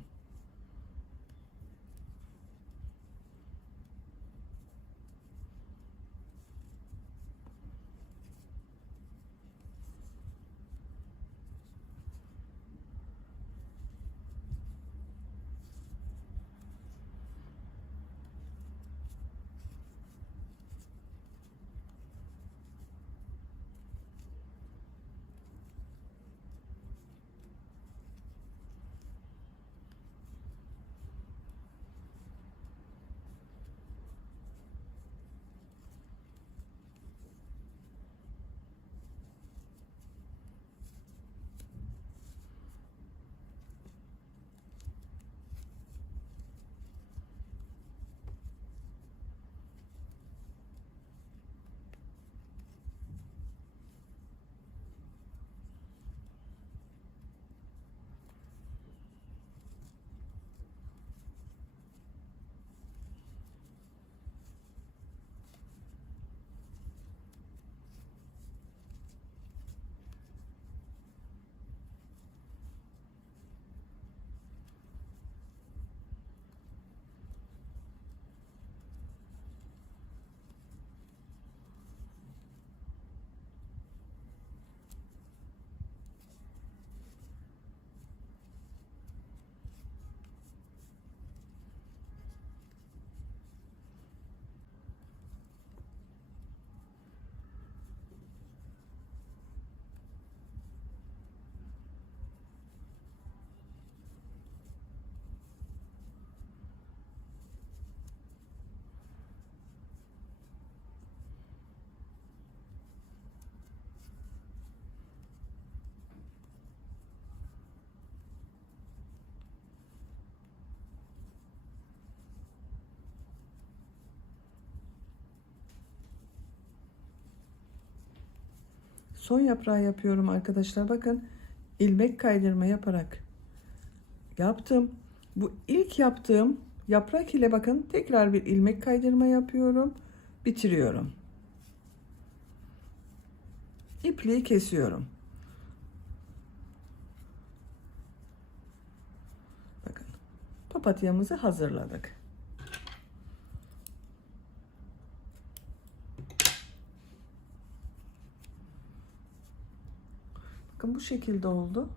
Son yaprağı yapıyorum arkadaşlar. Bakın ilmek kaydırma yaparak yaptım. Bu ilk yaptığım yaprak ile bakın tekrar bir ilmek kaydırma yapıyorum. Bitiriyorum. İpliği kesiyorum. Bakın papatyamızı hazırladık. Bakın bu şekilde oldu.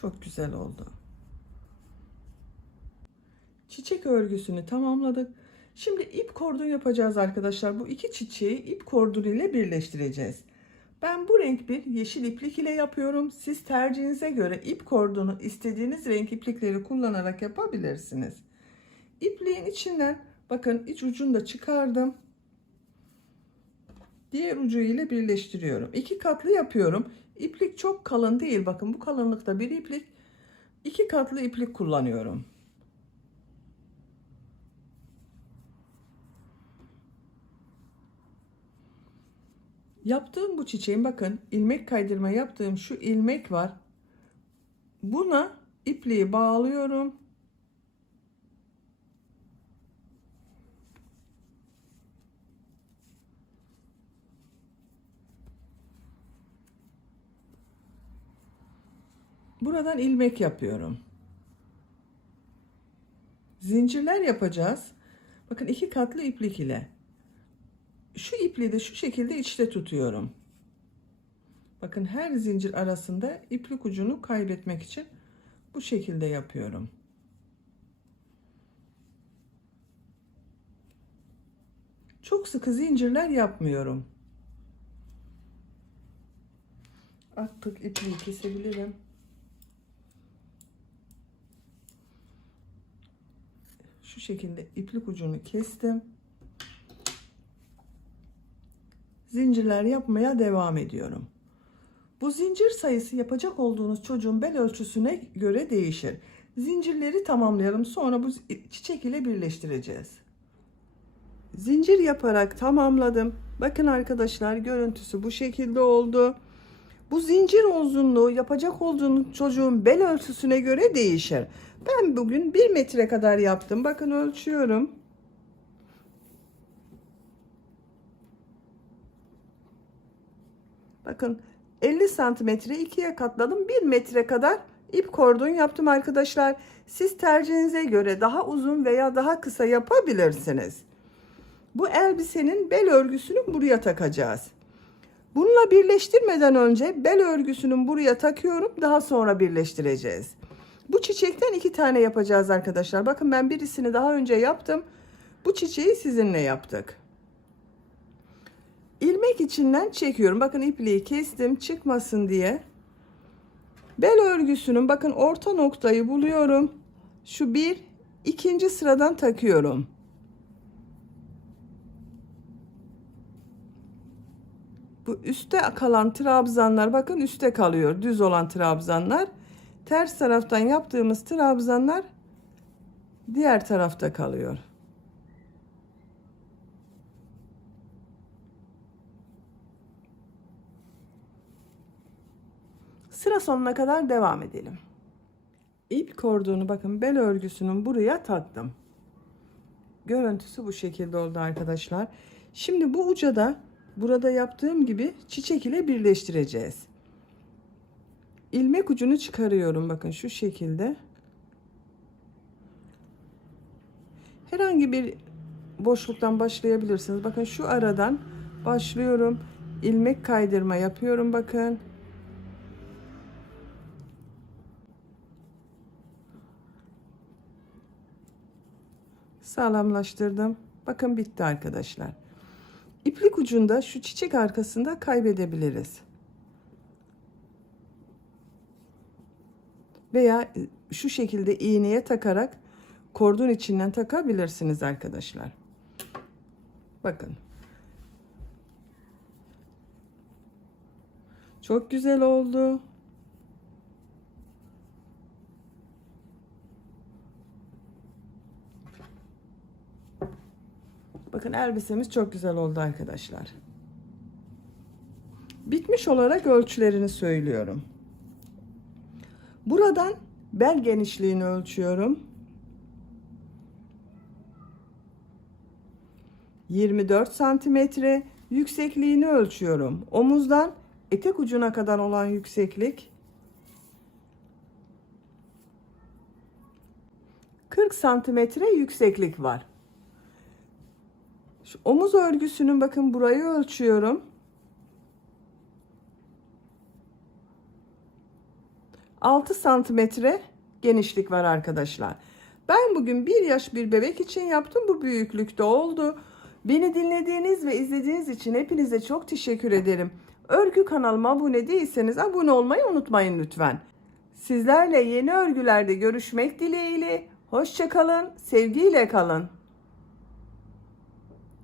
Çok güzel oldu. Çiçek örgüsünü tamamladık. Şimdi ip kordon yapacağız arkadaşlar. Bu iki çiçeği ip kordon ile birleştireceğiz. Ben bu renk bir yeşil iplik ile yapıyorum. Siz tercihinize göre ip kordonu istediğiniz renk iplikleri kullanarak yapabilirsiniz. İpliğin içinden bakın iç ucunu da çıkardım. Diğer ucu ile birleştiriyorum. 2 katlı yapıyorum. İplik çok kalın değil. Bakın bu kalınlıkta bir iplik. 2 katlı iplik kullanıyorum. Yaptığım bu çiçeğin bakın ilmek kaydırma yaptığım şu ilmek var. Buna ipliği bağlıyorum. Buradan ilmek yapıyorum. Zincirler yapacağız. Bakın 2 katlı iplik ile. Şu ipliği de şu şekilde içte tutuyorum. Bakın her zincir arasında iplik ucunu kaybetmek için bu şekilde yapıyorum. Çok sıkı zincirler yapmıyorum. Artık ipliği kesebilirim. Şu şekilde iplik ucunu kestim. Zincirler yapmaya devam ediyorum. Bu zincir sayısı yapacak olduğunuz çocuğun bel ölçüsüne göre değişir. Zincirleri tamamlayalım. Sonra bu çiçek ile birleştireceğiz. Zincir yaparak tamamladım. Bakın arkadaşlar görüntüsü bu şekilde oldu. Bu zincir uzunluğu yapacak olduğunuz çocuğun bel ölçüsüne göre değişir. Ben bugün 1 metre kadar yaptım. Bakın ölçüyorum. Bakın 50 santimetre ikiye katladım. 1 metre kadar ip kordon yaptım arkadaşlar. Siz tercihinize göre daha uzun veya daha kısa yapabilirsiniz. Bu elbisenin bel örgüsünü buraya takacağız. Bununla birleştirmeden önce bel örgüsünün buraya takıyorum. Daha sonra birleştireceğiz. Bu çiçekten 2 tane yapacağız arkadaşlar. Bakın ben birisini daha önce yaptım. Bu çiçeği sizinle yaptık. İlmek içinden çekiyorum. Bakın ipliği kestim çıkmasın diye. Bel örgüsünün bakın orta noktayı buluyorum. Şu bir, ikinci sıradan takıyorum. Bu üstte kalan trabzanlar bakın üstte kalıyor. Düz olan trabzanlar. Ters taraftan yaptığımız trabzanlar diğer tarafta kalıyor. Sıra sonuna kadar devam edelim. İp kordonu bakın bel örgüsünün buraya taktım. Görüntüsü bu şekilde oldu arkadaşlar. Şimdi bu uca da burada yaptığım gibi çiçek ile birleştireceğiz. İlmek ucunu çıkarıyorum bakın şu şekilde. Herhangi bir boşluktan başlayabilirsiniz. Bakın şu aradan başlıyorum. İlmek kaydırma yapıyorum bakın. Sağlamlaştırdım. Bakın bitti arkadaşlar. İplik ucunda şu çiçek arkasında kaybedebiliriz. Veya şu şekilde iğneye takarak kordon içinden takabilirsiniz arkadaşlar. Bakın. Çok güzel oldu. Bakın elbisemiz çok güzel oldu arkadaşlar. Bitmiş olarak ölçülerini söylüyorum. Buradan bel genişliğini ölçüyorum. 24 santimetre yüksekliğini ölçüyorum. Omuzdan etek ucuna kadar olan yükseklik 40 santimetre yükseklik var. Şu omuz örgüsünün bakın burayı ölçüyorum. 6 santimetre genişlik var arkadaşlar. Ben bugün 1 yaş bir bebek için yaptım. Bu büyüklükte oldu. Beni dinlediğiniz ve izlediğiniz için hepinize çok teşekkür ederim. Örgü kanalıma abone değilseniz abone olmayı unutmayın lütfen. Sizlerle yeni örgülerde görüşmek dileğiyle. Hoşça kalın, sevgiyle kalın.